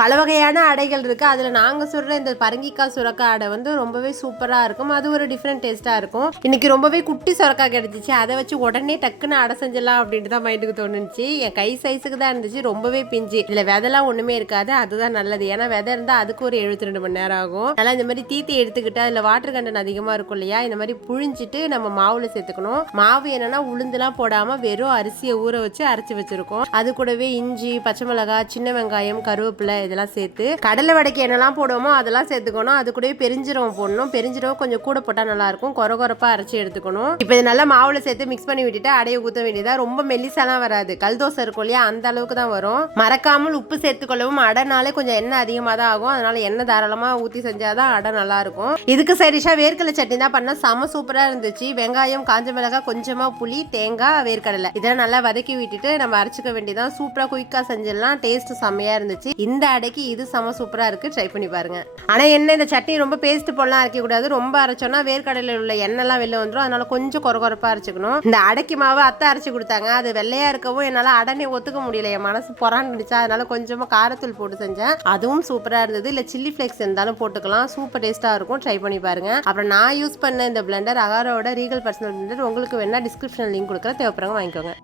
பல வகையான அடைகள் இருக்குது. அதில் நாங்கள் சொல்கிற இந்த பரங்கிக்காய் சுரக்காய் அடை வந்து ரொம்பவே சூப்பராக இருக்கும். அது ஒரு டிஃப்ரெண்ட் டேஸ்ட்டாக இருக்கும். இன்றைக்கி ரொம்பவே குட்டி சுரக்காய் கிடச்சிச்சு. அதை வச்சு உடனே டக்குன்னு அடை செஞ்சலாம் அப்படின்ட்டு தான் மைண்டுக்கு தோணுச்சு. என் கை சைஸுக்கு தான் இருந்துச்சு. ரொம்பவே பிஞ்சு. இதில் விதெல்லாம் ஒன்றுமே இருக்காது. அதுதான் நல்லது. ஏன்னா விதை இருந்தால் அதுக்கு ஒரு 72 மணி நேரம் ஆகும். நல்லா இந்த மாதிரி தீத்தி எடுத்துக்கிட்டு அதில் வாட்டர் கண்டென்ட் அதிகமாக இருக்கும் இல்லையா, இந்த மாதிரி புழிஞ்சிட்டு நம்ம மாவில் சேர்த்துக்கணும். மாவு என்னன்னா உளுந்துலாம் போடாமல் வெறும் அரிசியை ஊற வச்சு அரைச்சி வச்சுருக்கோம். அது கூடவே இஞ்சி, பச்சை மிளகாய், சின்ன வெங்காயம், கருவேப்பிலை இதெல்லாம் சேர்த்து கடலை வடைக்கு என்னெல்லாம் போடுவோமோ அதெல்லாம் சேர்த்துக்கணும். அது கூட பெருஞ்சீரகம் போடணும். பெருஞ்சீரகம் கொஞ்சம் கூட போட்டால் நல்லா இருக்கும். கொரகொரப்பா அரைச்சி எடுத்துக்கணும். இப்போ இது நல்லா மாவுல சேர்த்து மிக்ஸ் பண்ணி விட்டுட்டு அடைய ஊற்ற வேண்டியதா. ரொம்ப மெல்லிசாலாம் வராது. கல் தோசை இருக்கும் இல்லையா, அந்த அளவுக்கு தான் வரும். மறக்காமல் உப்பு சேர்த்துக்கொள்ளவும். அடைனாலே கொஞ்சம் எண்ணெய் அதிகமாக தான் ஆகும். அதனால எண்ணெய் தாராளமாக ஊற்றி செஞ்சாதான் அடை நல்லா இருக்கும். இதுக்கு சைடிஷா வேர்க்கடலை சட்னி தான் பண்ண. செம சூப்பரா இருந்துச்சு. வெங்காயம், காஞ்ச மிளகாய், கொஞ்சமா புளி, தேங்காய், வேர்க்கடலை இதெல்லாம் நல்லா வதக்கி விட்டுட்டு நம்ம அரைச்சிக்க வேண்டியதான். சூப்பரா குயிக்கா செஞ்சிடலாம். டேஸ்ட் செம்மையா இருந்துச்சு. இந்த அடைக்கு இது செம சூப்பரா இருக்கு. ட்ரை பண்ணி பாருங்க. ஆனா என்ன, இந்த சட்னி ரொம்ப பேஸ்ட் போடலாம் அரைக்க கூடாது. ரொம்ப அரைச்சோம்னா வேர்க்கடலையில் உள்ள எண்ணெய்லாம் வெளில வந்துடும். அதனால கொஞ்சம் கொரகொரப்பா அரைச்சிக்கணும். இந்த அடைக்கு மாவு அத்தை அரைச்சி கொடுத்தாங்க. அது வெள்ளையா இருக்கவும் என்னால அடனே ஒத்துக்க முடியல. என் மனசு பொறாண்டுச்சா. அதனால கொஞ்சமா காரத்தூள் போட்டு செஞ்சேன். அதுவும் சூப்பரா இருந்தது. இல்ல சில்லி ஃபிளேக்ஸ் இருந்தாலும் போட்டுக்கலாம். சூப்பர் டேஸ்டா இருக்கும். ட்ரை பண்ணி பாருங்க. அப்புறம் நான் யூஸ் பண்ண இந்த பிளெண்டர் அகாரோட ரீகல் பர்சனல் பிளெண்டர் உங்களுக்கு வேணா டிஸ்கிரிப்ஷன் லிங்க் கொடுக்குறேன். தேவைப்படுறவங்க வாங்கிக்கோங்க.